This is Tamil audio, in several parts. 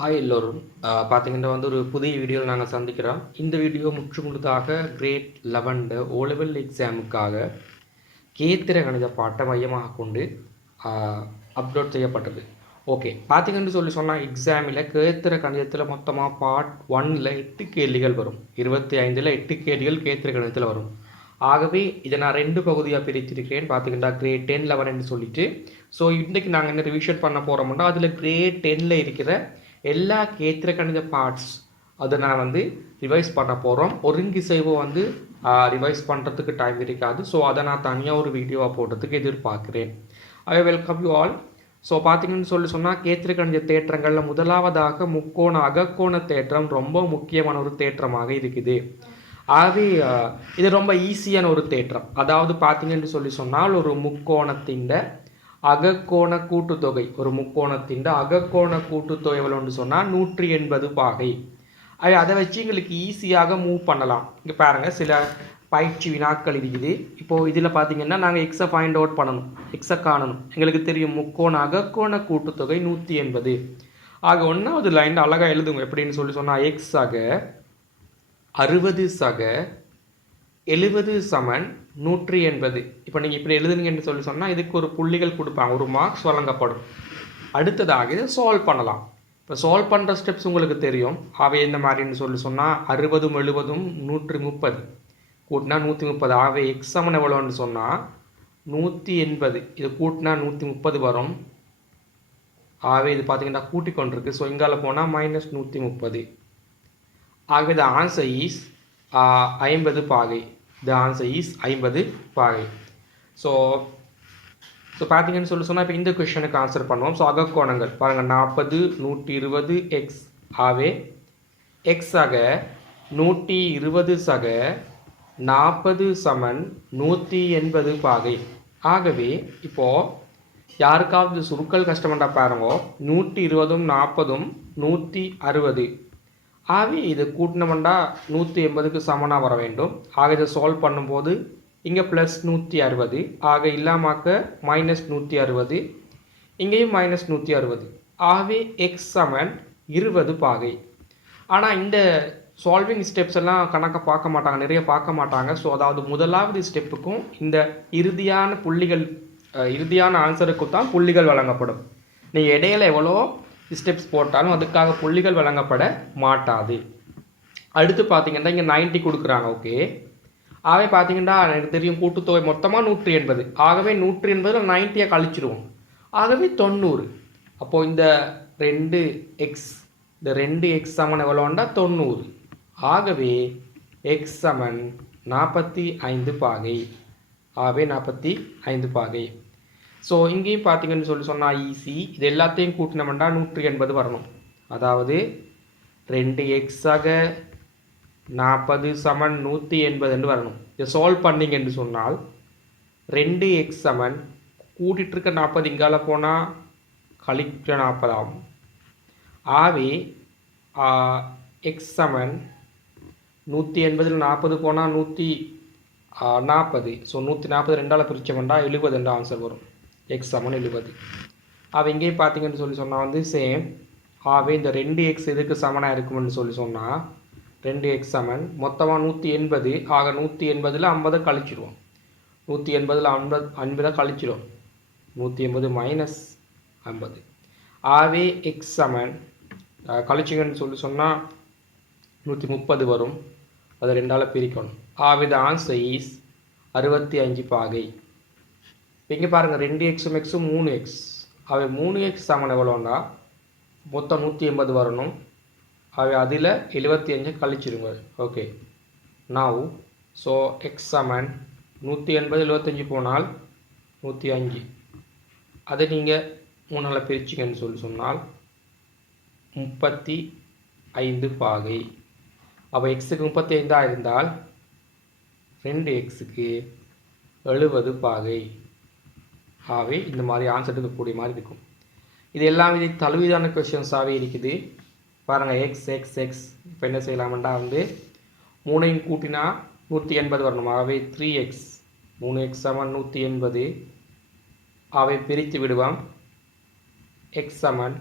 ஹாய் எல்லோரும். பார்த்தீங்கன்னா வந்து ஒரு புதிய வீடியோவில் நாங்கள் சந்திக்கிறோம். இந்த வீடியோ முற்று முழுதாக கிரேட் லெவன்டு ஓ லெவல் எக்ஸாமுக்காக கேத்திர கணித பாட்டை மையமாக கொண்டு அப்லோட் செய்யப்பட்டது. ஓகே பார்த்தீங்கன்னு சொல்லி சொன்னால் எக்ஸாமில் கேத்திர கணிதத்தில் மொத்தமாக பார்ட் ஒன்னில் எட்டு கேள்விகள் வரும். இருபத்தி ஐந்தில் எட்டு கேள்விகள் கேத்திர கணிதத்தில் வரும். ஆகவே இதை நான் ரெண்டு பகுதியாக பிரித்திருக்கிறேன். பார்த்துக்கிட்டா கிரேட் டென் லெவன் சொல்லிட்டு. ஸோ இன்றைக்கு நாங்கள் என்ன ரிவிஷன் பண்ண போகிறோம்னா அதில் கிரேட் டென்னில் இருக்கிற எல்லா கேத்திர கணித பார்ட்ஸ் அதை நான் வந்து ரிவைஸ் பண்ண போகிறோம் ஒருங்கிசைவை வந்து ரிவைஸ் பண்ணுறதுக்கு டைம் இருக்காது. ஸோ அதை நான் தனியாக ஒரு வீடியோவாக போடுறதுக்கு எதிர்பார்க்குறேன். I welcome you all so பார்த்தீங்கன்னு சொல்லி சொன்னால் கேத்திர கணித தேற்றங்களில் முதலாவதாக முக்கோண அகக்கோண தேற்றம் ரொம்ப முக்கியமான ஒரு தேற்றமாக இருக்குது. ஆகவே இது ரொம்ப ஈஸியான ஒரு தேற்றம். அதாவது பார்த்தீங்கன்னு சொல்லி சொன்னால் ஒரு முக்கோணத்தின் அகக்கோண கூட்டுத்தொகை. ஒரு முக்கோணத்தின் அகக்கோண கூட்டுத்தொகை எவ்வளோன்னு சொன்னால் நூற்றி எண்பது பாகை. அது அதை வச்சு எங்களுக்கு ஈஸியாக மூவ் பண்ணலாம். இங்கே பாருங்கள் சில பயிற்சி வினாக்கள் இருக்குது இப்போது இதில் பார்த்தீங்கன்னா நாங்கள் எக்ஸை ஃபைண்ட் அவுட் பண்ணணும். எக்ஸை காணணும். எங்களுக்கு தெரியும் முக்கோண அகக்கோண கூட்டுத்தொகை நூற்றி எண்பது. ஆக ஒன்றாவது லைன் அழகாக எழுதுங்க. எப்படின்னு சொல்லி சொன்னால் எக்ஸ் ஆக அறுபது சக எழுபது சமன் நூற்றி எண்பது. இப்போ நீங்கள் இப்படி எழுதுனீங்கன்னு சொல்லி சொன்னால் இதுக்கு ஒரு புள்ளிகள் கொடுப்பாங்க. ஒரு மார்க்ஸ் வழங்கப்படும். அடுத்ததாக இதை சால்வ் பண்ணலாம். இப்போ சால்வ் பண்ணுற ஸ்டெப்ஸ் உங்களுக்கு தெரியும். அவை எந்த மாதிரின்னு சொல்லி சொன்னால் அறுபதும் எழுபதும் நூற்றி முப்பது. கூட்டினா நூற்றி முப்பது. ஆகவே எக்ஸ் சமன் எவ்வளோன்னு சொன்னால் நூற்றி எண்பது. இது கூட்டினா நூற்றி முப்பது வரும். ஆகவே இது பார்த்தீங்கன்னா கூட்டி கொண்டிருக்கு. ஸோ இங்கால போனால் மைனஸ் நூற்றி முப்பது. ஆகவே த ஆன்சர் ஈஸ் ஐம்பது பாகை. த ஆன்சர் இஸ் ஐம்பது பாகை. ஸோ ஸோ பார்த்தீங்கன்னு சொல்லி சொன்னால் இப்போ இந்த கொஷனுக்கு ஆன்சர் பண்ணுவோம். ஸோ அகக்கோணங்கள். பாருங்கள் நாற்பது நூற்றி இருபது எக்ஸ் ஆவே எக்ஸ் ஆக நூற்றி இருபது சக நாற்பது சமன் நூற்றி எண்பது பாகை. ஆகவே இப்போது யாருக்காவது சுருக்கல் கஷ்டமண்டா பாருங்க நூற்றி இருபதும் நாற்பதும் நூற்றி அறுபது. ஆகவே இது கூட்டினமெண்டா நூற்றி எண்பதுக்கு சமனாக வர வேண்டும். ஆக இதை சால்வ் பண்ணும்போது இங்கே ப்ளஸ் நூற்றி அறுபது. ஆக இல்லாமாக்க மைனஸ் நூற்றி அறுபது. இங்கேயும் மைனஸ் நூற்றி அறுபது. ஆகவே எக்ஸ் சமன் இருபது பாகை. ஆனால் இந்த சால்விங் ஸ்டெப்ஸ் எல்லாம் கணக்காக பார்க்க மாட்டாங்க நிறைய பார்க்க மாட்டாங்க. ஸோ அதாவது முதலாவது ஸ்டெப்புக்கும் இந்த இறுதியான புள்ளிகள் இறுதியான ஆன்சருக்கும் தான் புள்ளிகள் வழங்கப்படும். நீங்கள் இடையில எவ்வளோ ஸ்டெப்ஸ் போட்டாலும் அதுக்காக புள்ளிகள் வழங்கப்பட மாட்டாது. அடுத்து பார்த்தீங்கன்னா இங்கே 90 கொடுக்குறாங்க ஓகே ஆகவே பார்த்தீங்கன்னா எனக்கு தெரியும் கூட்டுத்தொகை மொத்தமாக நூற்றி எண்பது. ஆகவே நூற்றி எண்பதில் நைன்ட்டியை கழிச்சிடுவோம் ஆகவே தொண்ணூறு. அப்போது இந்த ரெண்டு எக்ஸ் இந்த ரெண்டு எக்ஸ் சமன் எவ்வளோண்டா தொண்ணூறு. ஆகவே எக்ஸ் சமன் நாற்பத்தி ஐந்து பாகை. ஆகவே நாற்பத்தி ஐந்து பாகை. ஸோ இங்கேயும் பார்த்தீங்கன்னு சொல்லி சொன்னால் ஈஸி இது எல்லாத்தையும் கூட்டினோம்னா நூற்றி எண்பது வரணும். அதாவது ரெண்டு எக்ஸாக நாற்பது சமன் நூற்றி எண்பதுன்னு வரணும். இதை சால்வ் பண்ணீங்கன்னு சொன்னால் ரெண்டு எக்ஸ் சமன் கூட்டிகிட்ருக்க நாற்பது இங்கால போனால் கழிக்க நாற்பது ஆகும் ஆவே எக்ஸ் சமன் நூற்றி எண்பதில் நாற்பது போனால் நூற்றி நாற்பது ஸோ நூற்றி நாற்பது ரெண்டால் பிரித்தோம்னா எழுபது என்ற ஆன்சர் வரும். எக்ஸ் சமன் எழுபது. அவ எங்கேயும் பார்த்தீங்கன்னு சொல்லி சொன்னால் வந்து சேம் ஆகவே இந்த ரெண்டு எக்ஸ் எதுக்கு சமனாக இருக்கும்னு சொல்லி சொன்னால் ரெண்டு எக்ஸ் சமன். மொத்தமாக நூற்றி எண்பது. ஆக நூற்றி எண்பதில் ஐம்பதை கழிச்சிடுவோம் நூற்றி எண்பதில் ஐம்பது ஐம்பதை கழிச்சிடும் நூற்றி எண்பது மைனஸ் ஐம்பது. ஆவே எக்ஸ் சமன். கழிச்சிங்கன்னு சொல்லி சொன்னால் நூற்றி முப்பது வரும். அதை ரெண்டால் பிரிக்கணும். ஆவே த ஆன்சர் இஸ் அறுபத்தி அஞ்சு பாகை. இங்கே பாருங்கள் ரெண்டு எக்ஸும் எக்ஸும் மூணு எக்ஸ் அவை மூணு எக்ஸ் சமன் எவ்வளோன்னா மொத்தம் நூற்றி எண்பது வரணும். அவை அதில் எழுபத்தி அஞ்சு கழிச்சிருங்க ஓகே நாவ் ஸோ எக்ஸ் சமன் நூற்றி எண்பது எழுபத்தஞ்சி போனால் நூற்றி அஞ்சு. அதை நீங்கள் மூணால் பிரிச்சிங்கன்னு சொல்லி சொன்னால் முப்பத்தி ஐந்து பாகை. அப்போ எக்ஸுக்கு முப்பத்தி ஐந்தாக இருந்தால் ரெண்டு எக்ஸுக்கு எழுபது பாகை. ஆகவே இந்த மாதிரி ஆன்சர் இருக்கக்கூடிய மாதிரி இருக்கும். இது எல்லாம் இது தழுவிதான கொஷின்ஸாகவே இருக்குது. பாருங்கள் எக்ஸ் எக்ஸ் எக்ஸ் இப்போ என்ன செய்யலாம்டா வந்து மூணையும் கூட்டினா நூற்றி எண்பது வரணும். ஆகவே த்ரீ எக்ஸ் மூணு எக்ஸ் சமன் நூற்றி எண்பது. அவை பிரித்து விடுவோம். எக்ஸ் சமன்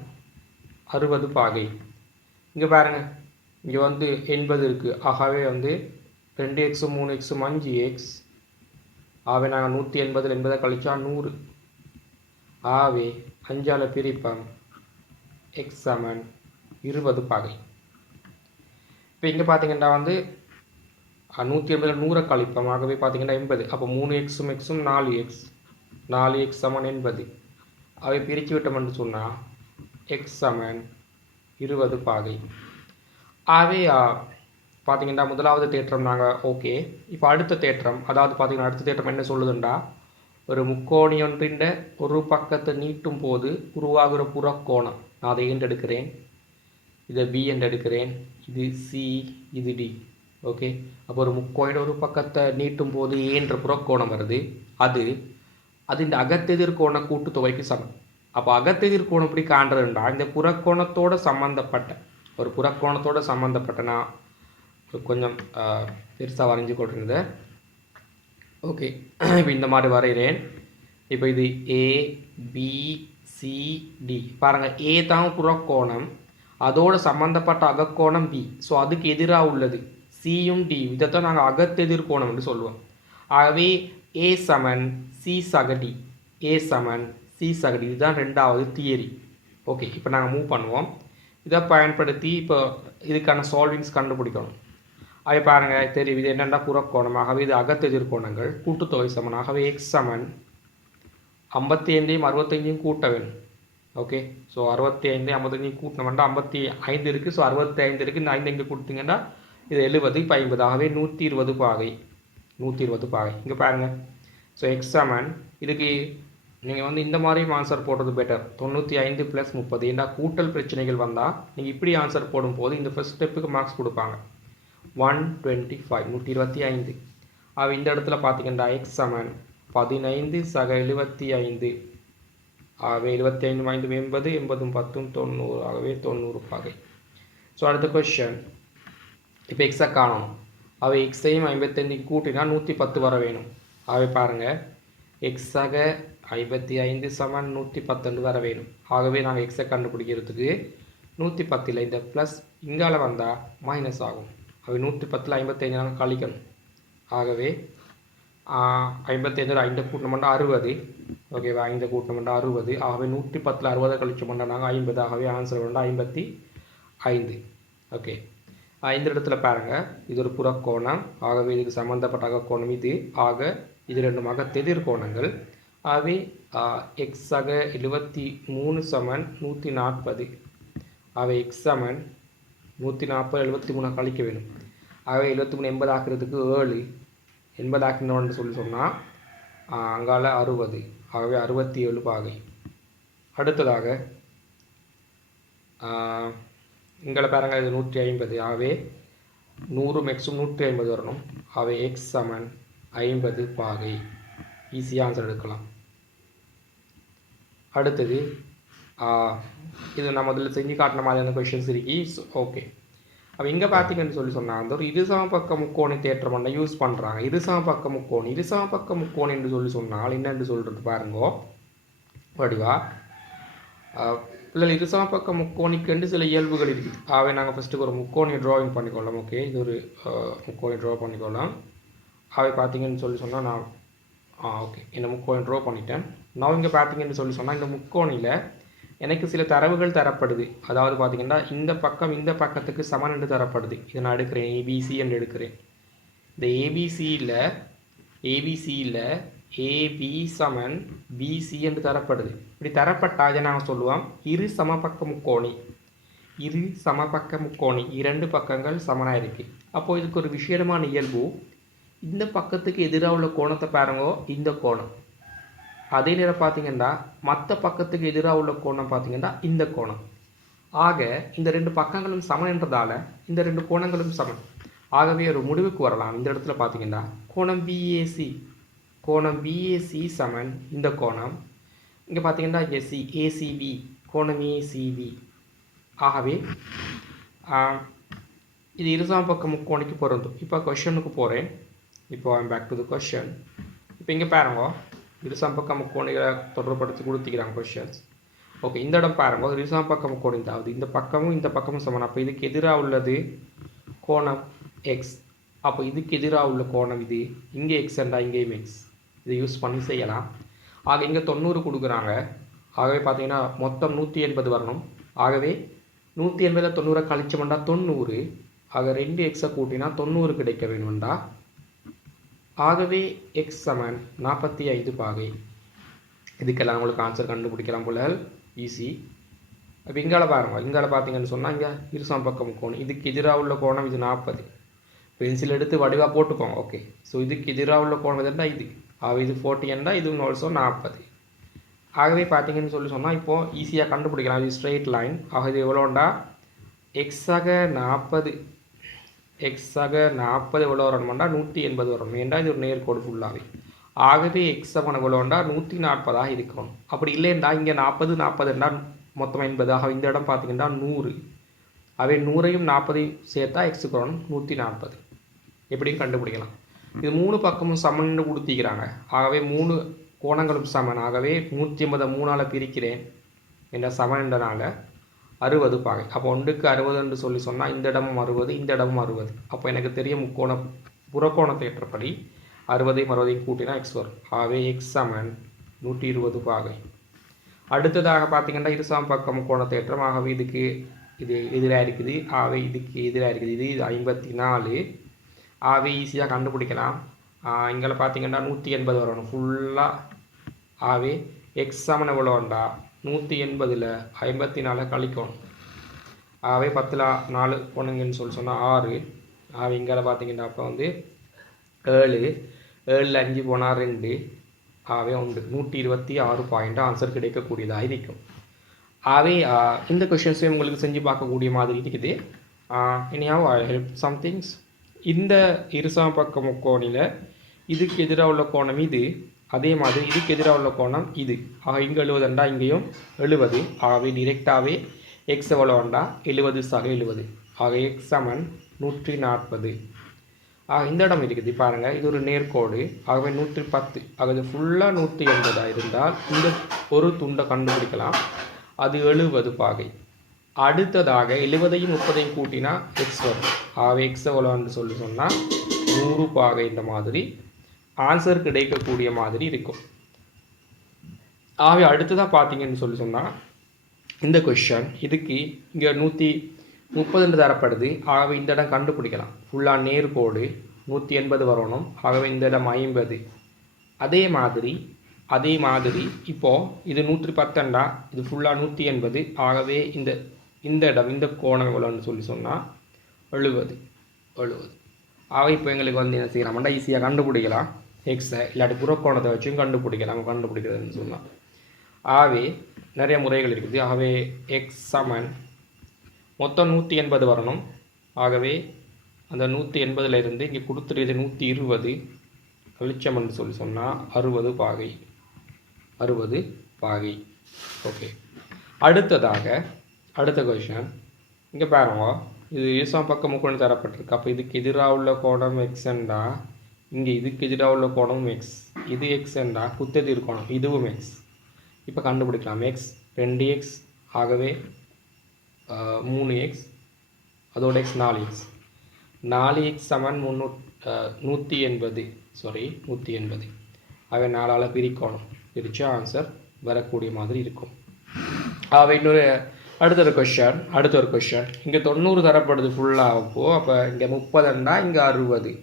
அறுபது பாகை. இங்கே பாருங்கள் இங்கே வந்து எண்பது இருக்குது ஆகவே வந்து ரெண்டு எக்ஸும் மூணு எக்ஸும் அஞ்சு எக்ஸ் ஆகவே நாங்கள் நூற்றி எண்பதில் எண்பதை கழிச்சா நூறு. ஆவே அஞ்சால பிரிப்பம் எக்ஸ் சமன் இருபது பாகை. இப்போ இங்கே பார்த்தீங்கன்னா வந்து நூற்றி எண்பதில் நூறை கழிப்போம். ஆகவே பார்த்தீங்கன்னா எண்பது. அப்போ மூணு எக்ஸும் எக்ஸும் நாலு எக்ஸ் நாலு எக்ஸ் சமன் எண்பது. அவை பிரித்து விட்டோம்னு சொன்னால் எக்ஸ் சமன் இருபது பாகை. ஆகவே பார்த்தீங்கன்னா முதலாவது தேற்றம் நாங்கள் ஓகே இப்போ அடுத்த தேற்றம் அதாவது பார்த்தீங்கன்னா அடுத்த தேற்றம் என்ன சொல்லுதுண்டா? ஒரு முக்கோணியொன்றின் ஒரு பக்கத்தை நீட்டும் போது உருவாகிற புறக்கோணம் நான் அதை என்று எடுக்கிறேன்? இதை பி என்று எடுக்கிறேன். இது சி இது டி ஓகே அப்போ ஒரு முக்கோணின் ஒரு பக்கத்தை நீட்டும் போது ஏன்ற புறக்கோணம் வருது. அது அது இந்த அகத்தெதிர்கோண கூட்டுத்தொகைக்கு சமம். அப்போ அகத்தெதிர்கோணம் இப்படி எப்படி காண்றதுண்டா இந்த புறக்கோணத்தோட சம்மந்தப்பட்ட ஒரு புறக்கோணத்தோட சம்மந்தப்பட்ட நான் கொஞ்சம் பெருசாக வரைஞ்சி கொண்டிருந்தது ஓகே இப்போ இந்த மாதிரி வரைகிறேன். இப்போ இது ஏ பி சிடி பாருங்கள் ஏ தான் புறக்கோணம். அதோட சம்மந்தப்பட்ட அகக்கோணம் பி ஸோ அதுக்கு எதிராக உள்ளது. சியும் டி இதைத்தான் நாங்கள் அகத்தெதிர்கோணம்னு என்று சொல்லுவோம். ஆகவே ஏ சமன் சி சகடி ஏ சமன் சி சகடி இதுதான் ரெண்டாவது தியரி. ஓகே இப்போ நாங்கள் மூவ் பண்ணுவோம். இதை பயன்படுத்தி இப்போ இதுக்கான சால்விங்ஸ் கண்டுபிடிக்கணும். அதை பாருங்கள் தெரியும் இது என்னென்னா புறக்கோணமாகவே இது அகத்தெதிர்கோணங்கள் கூட்டுத்தொகை சமனாகவே ஆகவே எக்ஸ் சமன். ஐம்பத்தி ஐந்தையும் அறுபத்தஞ்சையும் கூட்ட வேணும் ஓகே ஸோ அறுபத்தி ஐந்து ஐம்பத்தஞ்சையும் கூட்டினோம்னா ஐம்பத்தி ஐந்து இருக்குது ஸோ அறுபத்தி ஐந்து இருக்குது இந்த ஐந்து இங்கே கொடுத்தீங்கன்னா இது எழுபது இப்போ ஐம்பது ஆகவே நூற்றி இருபது பாகை. நூற்றி இருபது பாகை. இங்கே பாருங்கள் ஸோ எக்ஸ் சமன். இதுக்கு நீங்கள் வந்து இந்த மாதிரி ஆன்சர் போடுறது பெட்டர் தொண்ணூற்றி ஐந்து ப்ளஸ் முப்பது. ஏன்னா கூட்டல் பிரச்சனைகள் வந்தால் நீங்கள் இப்படி ஆன்சர் போடும்போது இந்த ஃபஸ்ட் ஸ்டெப்புக்கு மார்க்ஸ் கொடுப்பாங்க. ஒன் டுவெண்ட்டி ஃபைவ் நூற்றி இருபத்தி ஐந்து. அவ இந்த இடத்துல பார்த்தீங்கன்னா எக்ஸ் சமன். பதினைந்து சக எழுபத்தி ஐந்து. ஆகவே எழுபத்தி ஐந்து ஐந்து எண்பது எண்பதும் பத்தும் தொண்ணூறு. ஆகவே தொண்ணூறு பகை. ஸோ அடுத்த கொஷன் இப்போ எக்ஸை காணணும் அவை எக்ஸையும் ஐம்பத்தஞ்சு கூட்டினா நூற்றி பத்து வர வேணும். ஆகவே பாருங்கள் எக்ஸாக ஐம்பத்தி ஐந்து சமன் நூற்றி பத்தொன்று வர வேணும். ஆகவே நாங்கள் எக்ஸை கண்டுபிடிக்கிறதுக்கு நூற்றி பத்தில் இந்த ப்ளஸ் இங்கால வந்தால் மைனஸ் ஆகும். அவை நூற்றி பத்தில் ஐம்பத்தைந்து நாங்கள் கழிக்கணும் ஆகவே ஐம்பத்தைந்து ஐந்து கூட்டணுமெண்டா அறுபது. ஓகேவா ஐந்து கூட்டணுமெண்டா அறுபது. ஆகவே நூற்றி பத்தில் அறுபதை கழிச்சோம்னா நாங்கள் ஐம்பது. ஆகவே ஆன்சர் வேண்டாம் ஐம்பத்தி ஐந்து. ஓகே. இந்த இடத்துல பாருங்கள் இது ஒரு புறக்கோணம். ஆகவே இதுக்கு சம்மந்தப்பட்ட அகக்கோணம் இது. ஆக இது ரெண்டுமாக தெதிர் கோணங்கள். ஆகவே எக்ஸ் ஆக எழுபத்தி மூணு சமன் நூற்றி நாற்பது. ஆகவே எக்ஸ் சமன் நூற்றி நாற்பது எழுபத்தி மூணு கழிக்க வேணும் ஆகவே எழுபத்தி மூணு எண்பது ஆக்கிறதுக்கு ஏழு. எண்பது ஆக்கினோன்னு சொல்லி சொன்னால் அங்கால அறுபது. ஆகவே அறுபத்தி ஏழு பாகை. அடுத்ததாக இங்கே பாருங்கள் இது நூற்றி ஐம்பது. ஆகவே நூறு எக்ஸும் நூற்றி ஐம்பது வரணும். ஆகவே எக்ஸ் சமன் ஐம்பது பாகை. ஈஸியாக ஆன்சர் எடுக்கலாம். அடுத்தது இது நம்ம அதில் செஞ்சு காட்டின மாதிரியான கொஷின்ஸ் இருக்கி. ஓகே அப்போ இங்கே பார்த்தீங்கன்னு சொல்லி சொன்னால் அந்த ஒரு இருசம பக்க முக்கோணி தேற்றம் பண்ண யூஸ் பண்ணுறாங்க இருசம பக்க முக்கோணி இருசம பக்க முக்கோணி என்று சொல்லி சொன்னால் என்னென்று சொல்கிறது பாருங்கோ. வடிவா இல்லை இருசம பக்க முக்கோணிக்கு சில இயல்புகள் இருக்குது ஆகவே நாங்கள் ஃபஸ்ட்டுக்கு ஒரு முக்கோணி ட்ராயிங் பண்ணிக்கொள்ளலாம் ஓகே இது ஒரு முக்கோணி ட்ரா பண்ணிக்கொள்ளலாம். அவை பார்த்தீங்கன்னு சொல்லி சொன்னால் நான் ஆ ஓகே இந்த முக்கோணி ட்ரா பண்ணிட்டேன். நான் இங்கே பார்த்தீங்கன்னு சொல்லி சொன்னால் இந்த முக்கோணியில் எனக்கு சில தரவுகள் தரப்படுது. அதாவது பார்த்திங்கன்னா இந்த பக்கம் இந்த பக்கத்துக்கு சமன் என்று தரப்படுது. இதை நான் எடுக்கிறேன். ஏபிசி என்று எடுக்கிறேன். இந்த ஏபிசியில் ஏபிசியில் ஏபி சமன் பிசி என்று தரப்படுது. இப்படி தரப்பட்டால் இதை நாங்கள் சொல்லுவோம். இரு சமபக்க முக்கோணி. இரு சமபக்க முக்கோணி. இரண்டு பக்கங்கள் சமனாக இருக்குது அப்போது இதுக்கு ஒரு விஷயமான இயல்பு. இந்த பக்கத்துக்கு எதிராக உள்ள கோணத்தை பாருங்கோ. இந்த கோணம். அதே நேரம் பார்த்தீங்கன்னா மற்ற பக்கத்துக்கு எதிராக உள்ள கோணம் பார்த்தீங்கன்னா இந்த கோணம். ஆக இந்த ரெண்டு பக்கங்களும் சமன் என்றதால இந்த ரெண்டு கோணங்களும் சமன். ஆகவே ஒரு முடிவுக்கு வரலாம். இந்த இடத்துல பார்த்தீங்கன்னா கோணம் பிஏசி கோணம் பிஏசி சமன் இந்த கோணம். இங்கே பார்த்தீங்கன்னா ஏசி ஏசிபி கோணம் ஏசிபி ஆகவே இது இருசாம் பக்கம் முக்கோணிக்கு பொருந்தும். இப்போ கொஷனுக்கு போகிறேன் இப்போ I'm back to the question இப்போ இங்கே பாருங்க. இரு பக்கம் முக்கோணிகளை தொடர்படுத்தி கொடுத்துக்கிறாங்க கொஷின்ஸ் ஓகே இந்த இடம் பாருங்கள் ஒரு ரிசாம் பக்கம் கோணம் அதாவது இந்த பக்கமும் இந்த பக்கமும் சமன் அப்போ இதுக்கு எதிராக உள்ளது கோணம் எக்ஸ் அப்போ இதுக்கு எதிராக உள்ள கோணம் இது. இங்கே எக்ஸ் அண்டா இங்கேயும் எக்ஸ் இதை யூஸ் பண்ணி செய்யலாம். ஆக இங்கே தொண்ணூறு கொடுக்குறாங்க. ஆகவே பார்த்தீங்கன்னா மொத்தம் நூற்றி எண்பது வரணும். ஆகவே நூற்றி எண்பதில் தொண்ணூறை கழிச்சோம்னா தொண்ணூறு. ஆக ரெண்டு எக்ஸை கூட்டினா தொண்ணூறு கிடைக்க வேணும்டா. ஆகவே எக்ஸ் சமன் நாற்பத்தி ஐந்து பாகை. இதுக்கெல்லாம் உங்களுக்கு ஆன்சர் கண்டுபிடிக்கலாம் போல. ஈஸி அப்போ இங்கால பாருங்க. இங்கால பார்த்தீங்கன்னு சொன்னால் இங்கே இருசாம் பக்கம் கோணம். இதுக்கு எதிராக உள்ள கோணம் இது நாற்பது. பென்சில் எடுத்து வடிவாக போட்டுக்கோங்க. ஓகே ஸோ இதுக்கு எதிராக உள்ள கோணம் எதுனா இது. ஆக இது ஃபோர்ட்டி என்றா இது ஆல்சோ நாற்பது. ஆகவே பார்த்தீங்கன்னு சொல்லி சொன்னால் இப்போது ஈஸியாக கண்டுபிடிக்கலாம். இது ஸ்ட்ரெயிட் லைன் ஆக இது எவ்வளோண்டா எக்ஸாக நாற்பது. எக்ஸாக நாற்பது எவ்வளோ வரணும்டா நூற்றி எண்பது வரணும் ஏன்டா இது ஒரு நேர்கோடு ஃபுல்லாகவே ஆகவே எக்ஸ் அவன் எவ்வளோண்டா நூற்றி நாற்பதாக இருக்கணும். அப்படி இல்லைண்டா இங்கே நாற்பது நாற்பதுண்டா மொத்தம் எண்பது. ஆக இந்த இடம் பார்த்தீங்கன்னா நூறு. அவை நூறையும் நாற்பதையும் சேர்த்தா எக்ஸுக்கு வரணும் நூற்றி நாற்பது. எப்படியும் கண்டுபிடிக்கலாம். இது மூணு பக்கமும் சமன்னு கொடுத்திக்கிறாங்க ஆகவே மூணு கோணங்களும் சமன். ஆகவே நூற்றி ஐம்பதை மூணால் பிரிக்கிறேன். என்ற சமன் அறுபது பாகை. அப்போ ஒன்றுக்கு அறுபது என்று சொல்லி சொன்னால் இந்த இடமும் அறுபது இந்த இடமும் அறுபது. அப்போ எனக்கு தெரிய முக்கோண புறக்கோணத்தை ஏற்றபடி அறுபதையும் அறுபதையும் கூட்டினா எக்ஸ் வரும். ஆகவே எக்ஸ் சமன் நூற்றி இருபது பாகை. அடுத்ததாக பார்த்தீங்கன்னா இருசாம் பக்கம் கோணத்தை ஏற்றம் ஆகவே இதுக்கு இது எதிராக இருக்குது. ஆகவே இதுக்கு எதிராக இருக்குது. இது இது ஐம்பத்தி நாலு ஆகவே ஈஸியாக கண்டுபிடிக்கலாம் இங்கே பார்த்தீங்கன்னா நூற்றி எண்பது வரணும் ஃபுல்லாக ஆகவே எக்ஸ் சமன் எவ்வளோண்டா நூற்றி எண்பதில் ஐம்பத்தி நாலு கழிக்கணும். ஆகவே பத்தில் நாலு பொண்ணுங்கன்னு சொல்லி சொன்னால் ஆறு. ஆகவே இங்கே பார்த்தீங்கன்னா அப்போ வந்து ஏழு ஏழில் அஞ்சு போனால் ரெண்டு. ஆகவே உண்டு. நூற்றி இருபத்தி ஆறு பாயிண்ட் ஆன்சர் கிடைக்கக்கூடியதாக இருக்கும் ஆகவே இந்த கொஷின்ஸையும் உங்களுக்கு செஞ்சு பார்க்கக்கூடிய மாதிரி இருக்குது. இனியாவும் ஐ ஹெல்ப் சம்திங்ஸ் இந்த இருசாம் பக்க முக்கோணில் இதுக்கு எதிராக உள்ள கோணம் இது. அதே மாதிரி இதுக்கு எதிராக உள்ள கோணம் இது. ஆக இங்கே எழுபதுண்டா இங்கேயும் எழுபது ஆகவே டிரெக்டாகவே எக்ஸ் எவ்வளோண்டா எழுபது சக எழுபது ஆக எக்ஸ் சமன் நூற்றி நாற்பது. ஆக இந்த இடம் இருக்குது பாருங்கள் இது ஒரு நேர்கோடு. ஆகவே நூற்றி பத்து. ஆக இது ஃபுல்லாக நூற்றி எண்பதாக இருந்தால் இந்த ஒரு துண்டை கண்டுபிடிக்கலாம். அது எழுபது பாகை. அடுத்ததாக எழுபதையும் முப்பதையும் கூட்டினா எக்ஸ் வரும். ஆகவே எக்ஸ் எவ்வளோன்னு சொல்லி சொன்னால் நூறு பாகை இந்த மாதிரி ஆன்சர் கிடைக்கக்கூடிய மாதிரி இருக்கும். ஆகவே அடுத்ததாக பார்த்தீங்கன்னு சொல்லி சொன்னால் இந்த கொஷன் இதுக்கு இங்கே நூற்றி முப்பதுன்னு தரப்படுது. ஆகவே இந்த இடம் கண்டுபிடிக்கலாம். ஃபுல்லாக நேர்கோடு நூற்றி எண்பது வரணும். ஆகவே இந்த இடம் ஐம்பது. அதே மாதிரி அதே மாதிரி இப்போது இது நூற்றி பத்தண்டா இது ஃபுல்லாக நூற்றி எண்பது. ஆகவே இந்த இந்த இடம் இந்த கோணம் எவ்வளோன்னு சொல்லி சொன்னால் எழுபது. எழுபது. ஆக இப்போ எங்களுக்கு வந்து என்ன செய்யலாம்டா ஈஸியாக கண்டுபிடிக்கலாம். எக்ஸை இல்லாட்டி புறக்கோணத்தை வச்சும் கண்டுபிடிக்கலாம். கண்டுபிடிக்கிறதுன்னு சொன்னால் ஆவே நிறைய முறைகள் இருக்குது. ஆகவே எக்ஸ் சமன். மொத்தம் நூற்றி எண்பது வரணும். ஆகவே அந்த நூற்றி எண்பதுல இருந்து இங்கே கொடுத்துருது நூற்றி இருபது. கழிச்சம்னு சொல்லி சொன்னால் அறுபது பாகை. அறுபது பாகை. ஓகே அடுத்ததாக அடுத்த கொஷன் இங்கே பாருங்க. இது ஈசாம் பக்கம் முக்கோணம் தரப்பட்டிருக்கு. அப்போ இதுக்கு எதிராக உள்ள கோணம் எக்ஸன்னா இங்கே இதுக்கு எதிராக உள்ள கோணமும் எக்ஸ் இது எக்ஸ் என்றால் குத்தெதிர் கோணம். இதுவும் எக்ஸ் இப்போ கண்டுபிடிக்கலாம். எக்ஸ் ரெண்டு எக்ஸ் ஆகவே மூணு எக்ஸ் அதோட எக்ஸ் நாலு எக்ஸ் நாலு எக்ஸ் சமன் முன்னூ நூற்றி எண்பது. சாரி நூற்றி எண்பது. அவை நாலால் பிரிக்கணும். பிரித்து ஆன்சர் வரக்கூடிய மாதிரி இருக்கும். அவை இன்னொரு அடுத்த ஒரு கொஷன் அடுத்த ஒரு கொஷன் இங்கே தொண்ணூறு தரப்படுது ஃபுல்லாகப்போ அப்போ இங்கே முப்பதுன்னா இங்கே அறுபது.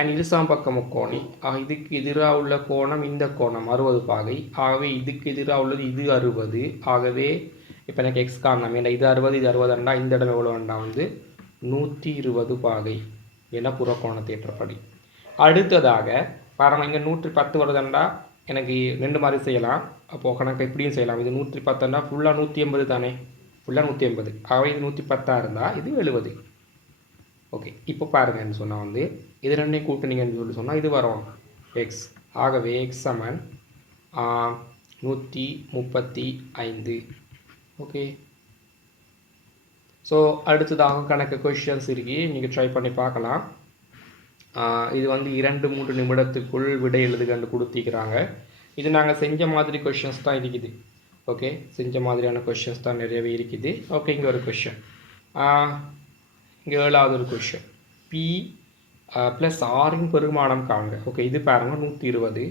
அண்ட் இருசாம் பக்கம் முக்கோணி ஆக இதுக்கு எதிராக உள்ள கோணம் இந்த கோணம் அறுபது பாகை. ஆகவே இதுக்கு எதிராக உள்ளது இது அறுபது. ஆகவே இப்போ எனக்கு எக்ஸ் காரணம் ஏன்னா இது அறுபது இது அறுபதுண்டா இந்த இடம் எவ்வளோ வேண்டாம் வந்து? நூற்றி இருபது பாகை என புற கோணத்தேற்றப்படி அடுத்ததாக பாருங்கள் இங்கே நூற்றி பத்து வருதுண்டா எனக்கு ரெண்டு மாதிரி செய்யலாம். அப்போது கணக்கு எப்படியும் செய்யலாம். இது நூற்றி பத்துண்டா ஃபுல்லாக நூற்றி எண்பது தானே? ஃபுல்லாக நூற்றி எண்பது. ஆகவே இது நூற்றி பத்தாக இருந்தால் இது எழுபது. ஓகே இப்போ பாருங்கன்னு சொன்னால் வந்து இது ரெண்டையும் கூட்டுனீங்கன்னு சொல்லி சொன்னால் இது வரும். எக்ஸ் ஆகவே எக்ஸ் சமன் நூற்றி முப்பத்தி ஐந்து. ஓகே ஸோ அடுத்ததாக கணக்கு கொஷின்ஸ் இருக்கு. நீங்கள் ட்ரை பண்ணி பார்க்கலாம். இது வந்து இரண்டு மூன்று நிமிடத்துக்குள் விடை எழுதுகண்டு கொடுத்திக்கிறாங்க இது நாங்கள் செஞ்ச மாதிரி கொஷின்ஸ் தான் இருக்குது. ஓகே செஞ்ச மாதிரியான கொஷின்ஸ் தான் நிறையவே இருக்குது. ஓகே இங்கே ஒரு கொஷின் இங்கே ஏழாவது ஒரு கொஷின் பி ப்ளஸ் ஆறின் பெருமானம் காண்க. ஓகே இது பாருங்கள் நூற்றி இருபது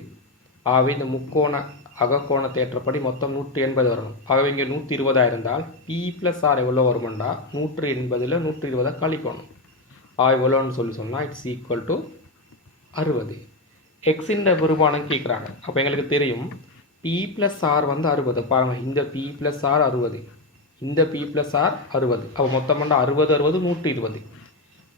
ஆகவே இந்த முக்கோண அகக்கோண தேற்றப்படி மொத்தம் நூற்றி எண்பது வரணும். ஆகவே இங்கே நூற்றி இருபதாக இருந்தால் பி ப்ளஸ் ஆர் எவ்வளோ வருமெண்டா? நூற்றி எண்பதில் நூற்றி இருபதை கழிக்கணும். ஆ எவ்வளோன்னு சொல்லி சொன்னால் இட்ஸ் ஈக்குவல் டு அறுபது. எக்ஸின்ற பெருமானம் கேட்குறாங்க அப்போ எங்களுக்கு தெரியும் பி ப்ளஸ் ஆர் வந்து அறுபது. பாருங்கள் இந்த பி ப்ளஸ் ஆர் அறுபது. இந்த பி ப்ளஸ் ஆர் அறுபது. அப்போ மொத்தம் பண்ண அறுபது அறுபது நூற்றி இருபது.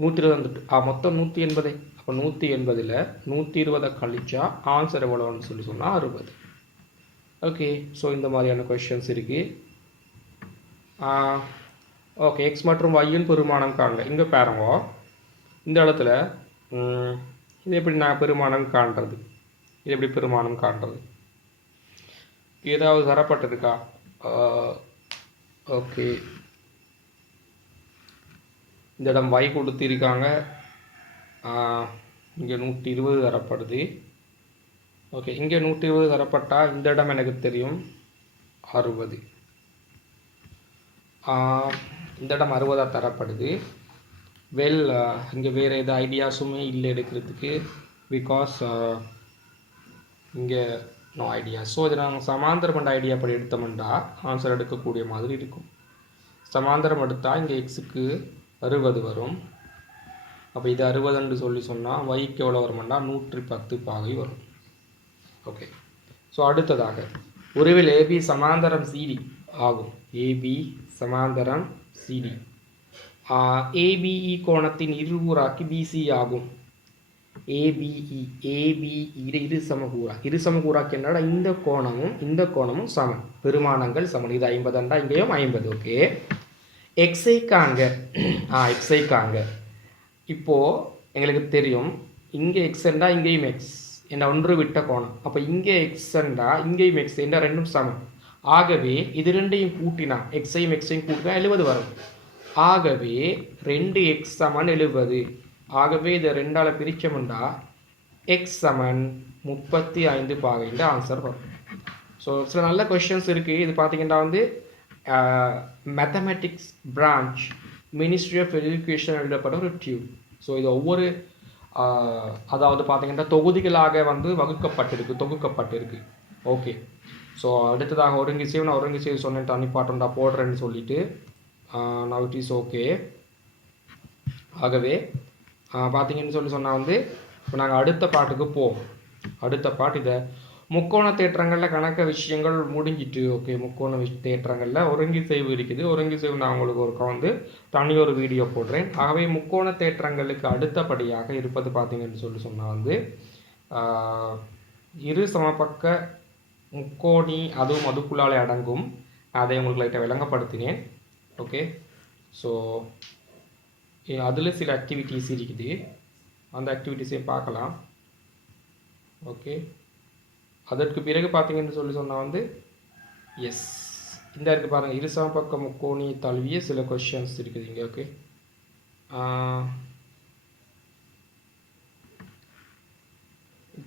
நூற்றி இருபது வந்துட்டு ஆ மொத்தம் நூற்றி எண்பது. அப்போ நூற்றி எண்பதில் நூற்றி இருபதை கழிச்சா ஆன்சர் எவ்வளோன்னு சொல்லி சொன்னால் அறுபது. ஓகே ஸோ இந்த மாதிரியான கொஷின்ஸ் இருக்குது ஓகே எக்ஸ் மற்றும் ஒய்யின் பெருமானம் காண்க. இங்கே பாருங்க. இந்த இடத்துல இது எப்படி நான் பெருமானம் காண்றது? இது எப்படி பெருமானம் காண்றது? ஏதாவது தரப்பட்டிருக்கா? ஓகே. இந்த இடம் வை கொடுத்திருக்காங்க. இங்கே நூற்றி இருபது தரப்படுது. ஓகே இங்கே நூற்றி இருபது தரப்பட்டால் இந்த இடம் எனக்கு தெரியும். அறுபது. இந்த இடம் அறுபதாக தரப்படுது. வெல் இங்கே வேறு எது ஐடியாஸுமே இல்லை எடுக்கிறதுக்கு. பிகாஸ் இங்கே நோ ஐடியா ஸோ இதை நாங்கள் சமாந்தரம் என்ற ஐடியா படி எடுத்தோம்னா ஆன்சர் எடுக்கக்கூடிய மாதிரி இருக்கும். சமாந்தரம் எடுத்தால் இங்கே எக்ஸுக்கு அறுபது வரும். அப்போ இது அறுபதுன்னு சொல்லி சொன்னால் ஒய்க்கு எவ்வளோ வருமெண்டா நூற்றி பத்து பாகை வரும். ஓகே ஸோ அடுத்ததாக உருவில் ஏபி சமாந்தரம் சிடி ஆகும். AB சமாந்தரம் C D A B E கோணத்தின் இருகூறாக்கி பிசி ஆகும். A B E A B E இரு சமகூறா. இரு சமகூராக்கு என்னடா? இந்த கோணமும் இந்த கோணமும் சமன் பெருமானங்கள் சமன் இது ஐம்பதுண்டா இங்கேயும் ஐம்பது ஓகே எக்ஸை காங்க ஆ எக்ஸை காங்க இப்போது எங்களுக்கு தெரியும் இங்கே எக்ஸ்ண்டா இங்கேயும் எக்ஸ் என்ன ஒன்று விட்ட கோணம். அப்போ இங்கே எக்ஸ்ண்டா இங்கேயும் எக்ஸ் என்ன ரெண்டும் சமம். ஆகவே இது ரெண்டையும் கூட்டினா எக்ஸையும் எக்ஸையும் கூட்டினா எழுபது வரும். ஆகவே ரெண்டு எக்ஸ் சமன் எழுபது ஆகவே இதை ரெண்டால் பிரிச்சோம்னா எக்ஸ் சமன் முப்பத்தி ஐந்து பாகைன்ற ஆன்சர் வரும். ஸோ சில நல்ல கொஷின்ஸ் இருக்குது இது பார்த்திங்கன்னா வந்து mathematics branch ministry of education எழுதப்பட்ட ஒரு டியூப் ஸோ இது ஒவ்வொரு அதாவது பார்த்திங்கன்னா தொகுதிகளாக வந்து வகுக்கப்பட்டிருக்கு தொகுக்கப்பட்டிருக்கு. ஓகே ஸோ அடுத்ததாக ஒருங்கிசைவு நான் ஒருங்கிசைவு சொன்னேன் தனி போடுறேன்னு சொல்லிட்டு. நவ் இட் இஸ் ஓகே ஆகவே பார்த்தீங்கன்னு சொல்லி சொன்னால் வந்து இப்போ நாங்கள் அடுத்த பாட்டுக்கு போவோம். அடுத்த பாட்டு இதை முக்கோண தேற்றங்களில் கணக்க விஷயங்கள் முடிஞ்சிட்டு ஓகே முக்கோண விஷ் தேற்றங்களில் ஒருங்கிசைவு இருக்குது. ஒருங்கி ஒருங்கிசைவு நான் உங்களுக்கு ஒருக்கா வந்து தனி ஒரு வீடியோ போடுறேன். ஆகவே முக்கோண தேற்றங்களுக்கு அடுத்தபடியாக இருப்பது பார்த்தீங்கன்னு சொல்லி சொன்னால் வந்து இரு சமபக்க முக்கோணி அதுவும் அதுக்குள்ளாலே அடங்கும். அதை உங்களுக்கு லைட்டாக விளங்கப்படுத்தினேன். ஓகே. ஸோ அதில் சில ஆக்டிவிட்டீஸ் இருக்குது. அந்த ஆக்டிவிட்டீஸையும் பார்க்கலாம். ஓகே. அதற்கு பிறகு பார்த்தீங்கன்னு சொல்லி சொன்னால் வந்து எஸ் இந்த இருக்குது பாருங்கள் இருசாம் பக்கம் முக்கோணி தழுவிய சில கொஷின்ஸ் இருக்குது இங்கே ஓகே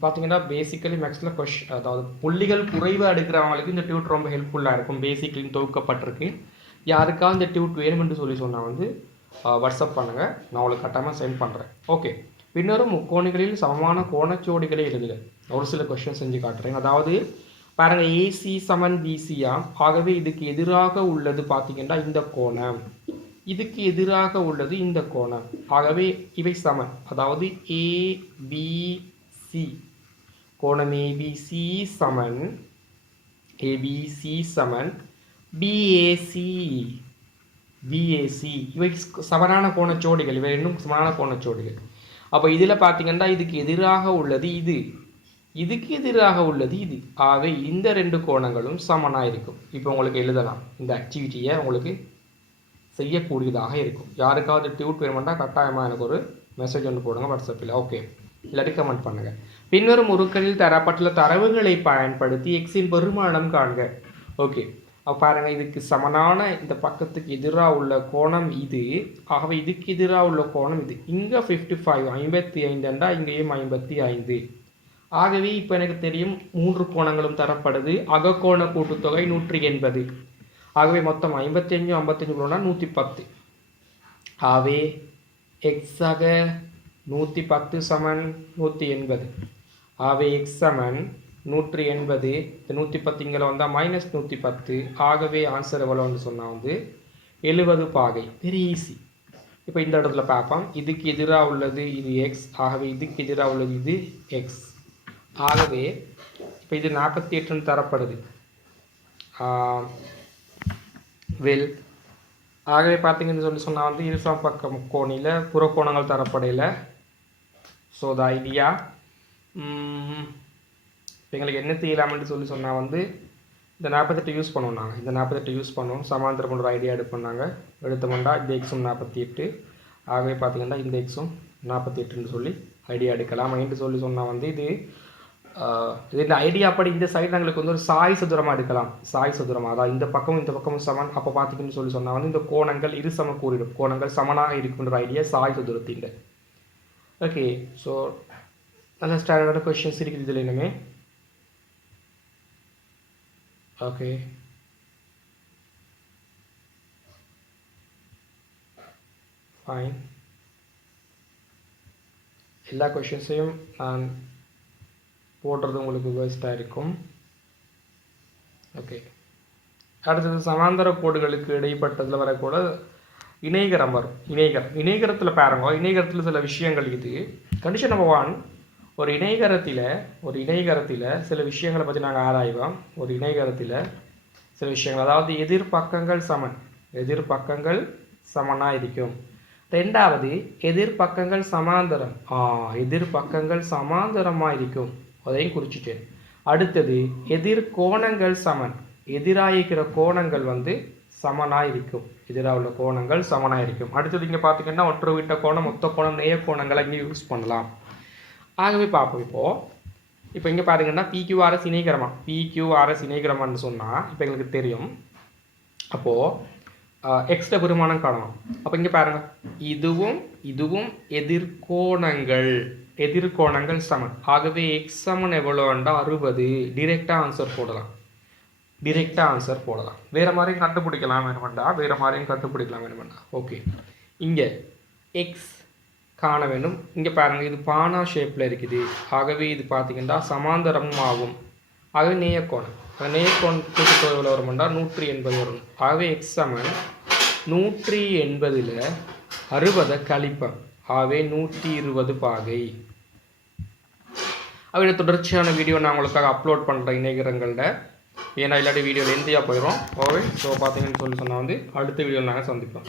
பார்த்தீங்கன்னா பேசிக்கலி மேக்ஸில் கொஷ் அதாவது புள்ளிகள் குறைவாக எடுக்கிறவங்களுக்கு இந்த டியூட் ரொம்ப ஹெல்ப்ஃபுல்லாக இருக்கும். பேசிக்கலின்னு தொகுக்கப்பட்டிருக்கு. யாருக்காவது இந்த டியூட் வேணுமென்று சொல்லி சொன்னால் வந்து வாட்ஸ்அப் பண்ணுங்கள் நான் உங்களுக்கு கட்டாயமாக சென்ட் பண்ணுறேன் ஓகே பின்னரும் முக்கோணிகளில் சமமான கோணச்சோடிகளை எழுதுக. ஒரு சில கொஷின் செஞ்சு காட்டுறேன். அதாவது பாருங்க ஏசி சமன் பிசியா ஆகவே இதுக்கு எதிராக உள்ளது பார்த்தீங்கன்னா இந்த கோணம். இதுக்கு எதிராக உள்ளது இந்த கோணம். ஆகவே இவை சமன். அதாவது ஏபிசி கோணம் ஏபிசி சமன். ஏபிசி சமன். பிஏசி பிஏசி இவை சமனான கோணச்சோடிகள். இவை இன்னும் சமனான கோணச்சோடிகள். அப்போ இதில் பார்த்தீங்கன்னா இதுக்கு எதிராக உள்ளது இது. இதுக்கு எதிராக உள்ளது இது. ஆகவே இந்த ரெண்டு கோணங்களும் சமனாக இருக்கும். இப்போ உங்களுக்கு எழுதலாம். இந்த ஆக்டிவிட்டியை உங்களுக்கு செய்யக்கூடியதாக இருக்கும். யாருக்காவது டியூட் வேணுமெண்டா கட்டாயமாக எனக்கு ஒரு மெசேஜ் ஒன்று போடுங்க வாட்ஸ்அப்பில் ஓகே இல்லாட்டி கமெண்ட் பண்ணுங்கள் பின்வரும் உருக்களில் தரப்பட்டுள்ள தரவுகளை பயன்படுத்தி எக்ஸின் பெருமானம் காண்க. ஓகே பாருங்கள் இதுக்கு சமனான இந்த பக்கத்துக்கு எதிராக உள்ள கோணம் இது. ஆகவே இதுக்கு எதிராக உள்ள கோணம் இது. இங்கே ஃபிஃப்டி ஃபைவ் ஐம்பத்தி ஐந்துண்டா இங்கேயும் ஐம்பத்தி ஐந்து. ஆகவே இப்போ எனக்கு தெரியும் மூன்று கோணங்களும் தரப்படுது. அகக்கோண கூட்டுத்தொகை நூற்றி எண்பது. ஆகவே மொத்தம் ஐம்பத்தி அஞ்சு ஐம்பத்தஞ்சு கோணம்னா நூற்றி பத்து. ஆகவே எக்ஸாக நூற்றி பத்து சமன் நூற்றி எண்பது. ஆகவே எக்ஸ் சமன் நூற்றி எண்பது இந்த நூற்றி பத்துங்கிற வந்தால் மைனஸ் நூற்றி பத்து ஆகவே ஆன்சர் எவ்வளோன்னு சொன்னால் வந்து எழுபது பாகை. வெரி ஈஸி இப்போ இந்த இடத்துல பார்ப்போம். இதுக்கு எதிராக உள்ளது இது எக்ஸ் ஆகவே இதுக்கு எதிராக உள்ளது இது எக்ஸ் ஆகவே இப்போ இது நாற்பத்தி எட்டுன்னு தரப்படுது. வெல். ஆகவே பார்த்தீங்கன்னு சொல்லி சொன்னால் வந்து இருசாம் பக்கம் கோணியில் புறக்கோணங்கள் தரப்படையில். ஸோ த ஐடியா இப்போ எங்களுக்கு என்ன செய்யலாம்னு சொல்லி சொன்னால் வந்து இந்த நாற்பத்தெட்டு யூஸ் பண்ணுவோம் நாங்கள் இந்த நாற்பத்தெட்டு யூஸ் பண்ணுவோம். சமாந்தரம் ஒரு ஐடியா எடுப்போம் எடுத்தோம்னா இந்த எக்ஸும் நாற்பத்தி எட்டு ஆகவே பார்த்தீங்கன்னா இந்த எக்ஸும் நாற்பத்தி எட்டுன்னு சொல்லி ஐடியா எடுக்கலாம் மைண்டு சொல்லி சொன்னால் வந்து இது இது இந்த ஐடியா படி இந்த சைடு எங்களுக்கு வந்து ஒரு சாய் சதுரமாக எடுக்கலாம். சாய் சதுரமாக அதான் இந்த பக்கமும் இந்த பக்கமும் சமன் அப்போ பார்த்தீங்கன்னு சொல்லி சொன்னால் வந்து இந்த கோணங்கள் இரு சம கூறிடும். கோணங்கள் சமனாக இருக்குன்ற ஐடியா சாய் சதுரத்தின். ஓகே ஸோ நல்ல ஸ்டாண்டர்டான கொஷின்ஸ் இருக்குது இதில் இனிமே. ஓகே ஃபைன் எல்லா கொஷின்ஸையும் நான் போடுறது உங்களுக்கு வேஸ்ட்டாக இருக்கும். ஓகே அடுத்தது சமாந்தர கோடுகளுக்கு இடைப்பட்டதில் வரக்கூட இணைகரம் வரும் இணைகரம் இணைகரத்தில் பாருங்க. இணைகரத்தில் சில விஷயங்கள் இது. கண்டிஷன் நம்பர் ஒன் ஒரு இணையகரத்தில் ஒரு இணையகரத்தில் சில விஷயங்களை பற்றி நாங்கள் ஆராய்வோம். ஒரு இணையகரத்தில் சில விஷயங்கள் அதாவது எதிர்பக்கங்கள் சமன். எதிர்பக்கங்கள் சமனாக இருக்கும் ரெண்டாவது எதிர்பக்கங்கள் சமாந்தரம். ஆ எதிர்பக்கங்கள் சமாந்தரமாக இருக்கும் அதையும் குறிச்சிட்டேன் அடுத்தது எதிர் கோணங்கள் சமன். எதிராயிருக்கிற கோணங்கள் வந்து சமனாக இருக்கும் எதிராக உள்ள கோணங்கள் சமனாக இருக்கும் அடுத்தது இங்கே பார்த்தீங்கன்னா ஒற்றை விட்ட கோணம் மொத்த கோணம் நேய கோணங்களை இங்கே யூஸ் பண்ணலாம். ஆகவே பார்ப்போம் இப்போது இப்போ இங்கே பாருங்கன்னா பிக்யூஆர்எஸ் இணைக்கிறமா பிக்யூஆர்எஸ் இணைக்கிறமான்னு சொன்னால் இப்போ எங்களுக்கு தெரியும். அப்போது எக்ஸ்ட்ரா பெருமானம் காணணும் அப்போ இங்கே பாருங்கள் இதுவும் இதுவும் எதிர்கோணங்கள். எதிர்கோணங்கள் சமன். ஆகவே எக்ஸ் சமன் எவ்வளோண்டா அறுபது. டிரெக்டாக ஆன்சர் போடலாம். டிரெக்டாக ஆன்சர் போடலாம். வேறு மாதிரியும் கண்டுபிடிக்கலாம் வேணுமெண்டா வேறு மாதிரியும் கண்டுபிடிக்கலாம் வேணுமெண்டா ஓகே இங்கே எக்ஸ் காண வேண்டும். இங்கே பாருங்கள் இது பானா ஷேப்பில் இருக்குது. ஆகவே இது பார்த்திங்கன்னா சமாந்தரமும் ஆகும் ஆகவே நேயக்கோணம். நேயக்கோணத்துக்கு எவ்வளோ என்றால் நூற்றி எண்பது வரும். ஆகவே எக்ஸ் சமன் நூற்றி எண்பதில் அறுபதை கழிப்பம். ஆகவே நூற்றி இருபது பாகை. அவட தொடர்ச்சியான வீடியோ நான் உங்களுக்காக அப்லோட் பண்ணுறேன் இணையகரங்களில் ஏன்னா இல்லாட்டி வீடியோ லென்த்தியாக போயிடும் ஓகே ஸோ பார்த்தீங்கன்னு சொல்லி சொன்னால் வந்து அடுத்த வீடியோ நாங்கள் சந்திப்போம்.